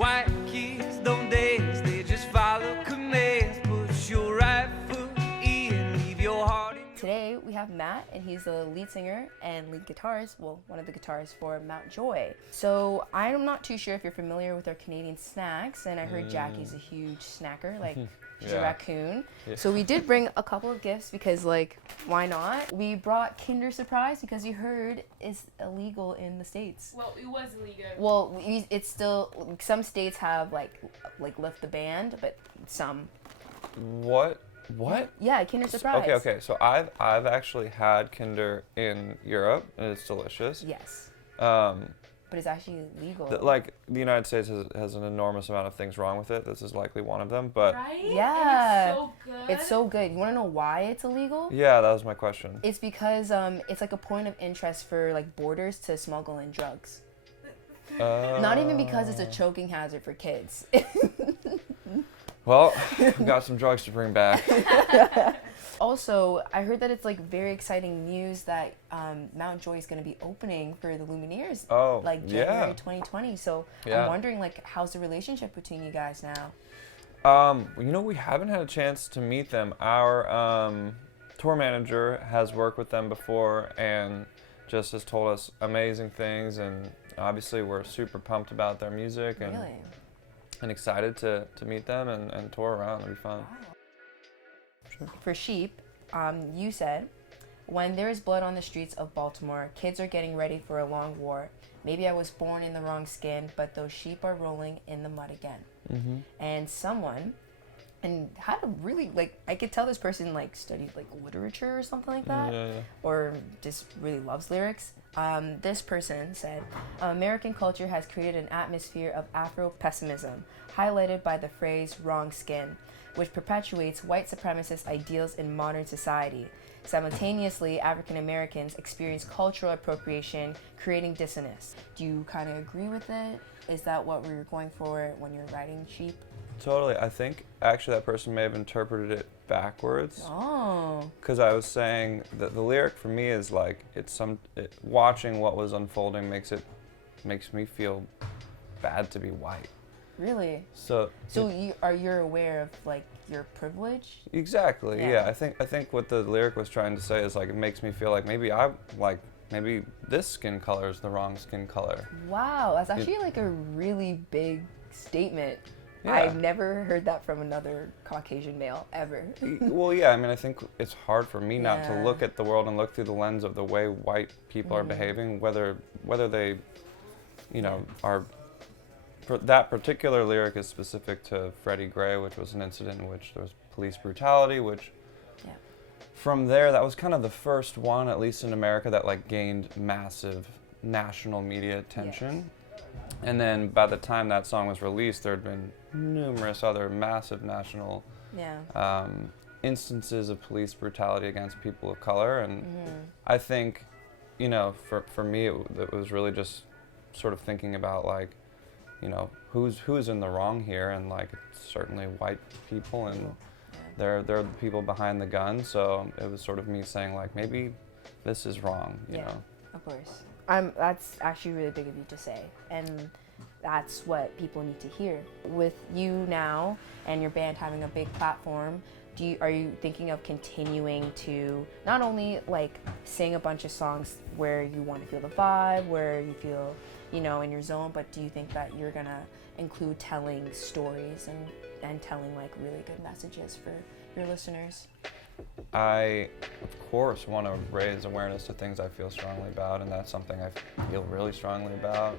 White kids don't dance, they just follow commands. Push your right foot in, leave your heart in. Today we have Matt, and he's the lead singer and lead guitarist, well, one of the guitarists for Mount Joy. So I'm not too sure if you're familiar with our Canadian snacks, and I heard Jackie's a huge snacker, like she's a raccoon. Yeah. So we did bring a couple of gifts because, like, why not? We brought Kinder Surprise because you heard it's illegal in the States. Well, it was illegal. Well, it's still, some states have like lift the ban, but some. What? Yeah, Kinder Surprise. Okay. So I've actually had Kinder in Europe, and it's delicious. Yes. But it's actually legal. The United States has an enormous amount of things wrong with it. This is likely one of them. But right? Yeah. And it's so good. It's so good. You want to know why it's illegal? Yeah, that was my question. It's because it's like a point of interest for like borders to smuggle in drugs. Not even because it's a choking hazard for kids. Well, we've got some drugs to bring back. Also, I heard that it's like very exciting news that Mount Joy is going to be opening for the Lumineers, like January 2020. So I'm wondering, like, how's the relationship between you guys now? We haven't had a chance to meet them. Our tour manager has worked with them before and just has told us amazing things, and obviously we're super pumped about their music and excited to meet them and tour around. It'll be fun. Wow. For Sheep, you said, when there is blood on the streets of Baltimore, kids are getting ready for a long war. Maybe I was born in the wrong skin, but those sheep are rolling in the mud again. Mm-hmm. And someone, and had a really, like, I could tell this person like studied like literature or something like that, or just really loves lyrics. This person said, American culture has created an atmosphere of Afro-pessimism, highlighted by the phrase wrong skin, which perpetuates white supremacist ideals in modern society. Simultaneously, African Americans experience cultural appropriation, creating dissonance. Do you kind of agree with it? Is that what we were going for when you're writing Sheep? Totally. I think actually that person may have interpreted it backwards. Oh. Because I was saying that the lyric for me is like watching what was unfolding makes me feel bad to be white. Really? So you're aware of like your privilege? Exactly. Yeah. I think what the lyric was trying to say is like it makes me feel like maybe maybe this skin color is the wrong skin color. Wow, that's actually like a really big statement. Yeah. I've never heard that from another Caucasian male, ever. Well, yeah, I mean, I think it's hard for me now to look at the world and look through the lens of the way white people are behaving, whether they, are... That particular lyric is specific to Freddie Gray, which was an incident in which there was police brutality, which... Yeah. From there, that was kind of the first one, at least in America, that like gained massive national media attention. Yes. And then by the time that song was released, there had been numerous other massive national instances of police brutality against people of color. And I think, for me, it was really just sort of thinking about like, who's in the wrong here, and like it's certainly white people, and they're the people behind the gun. So it was sort of me saying like, maybe this is wrong, you know. Of course. That's actually really big of you to say, and that's what people need to hear. With you now and your band having a big platform, are you thinking of continuing to not only like sing a bunch of songs where you want to feel the vibe, where you feel, in your zone, but do you think that you're gonna include telling stories and telling like really good messages for your listeners? I, of course, want to raise awareness to things I feel strongly about, and that's something I feel really strongly about.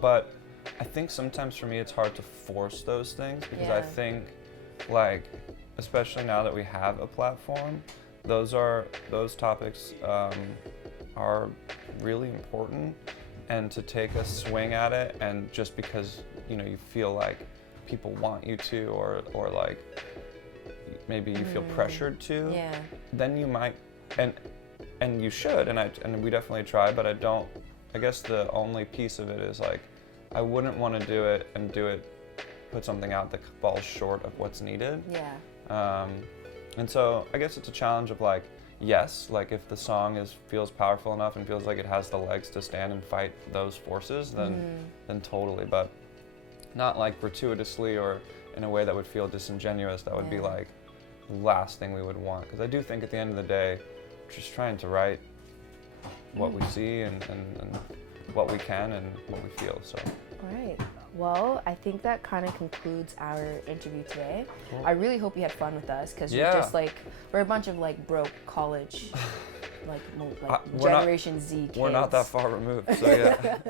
But I think sometimes for me it's hard to force those things, because I think, like, especially now that we have a platform, those topics are really important, and to take a swing at it, and just because you feel like people want you to, or like maybe you feel pressured to, then you might, and you should, and we definitely try, but I guess the only piece of it is like, I wouldn't want to do it and put something out that falls short of what's needed. Yeah. And so I guess it's a challenge of like, yes, like if the song feels powerful enough and feels like it has the legs to stand and fight those forces, then totally. But not like gratuitously or in a way that would feel disingenuous. That would be like the last thing we would want. Because I do think at the end of the day, we're just trying to write what we see and what we can and what we feel. So. All right. Well, I think that kind of concludes our interview today. Cool. I really hope you had fun with us because Yeah. we're just like, we're a bunch of like broke college, like we're not- Generation Z kids. We're not that far removed, so yeah.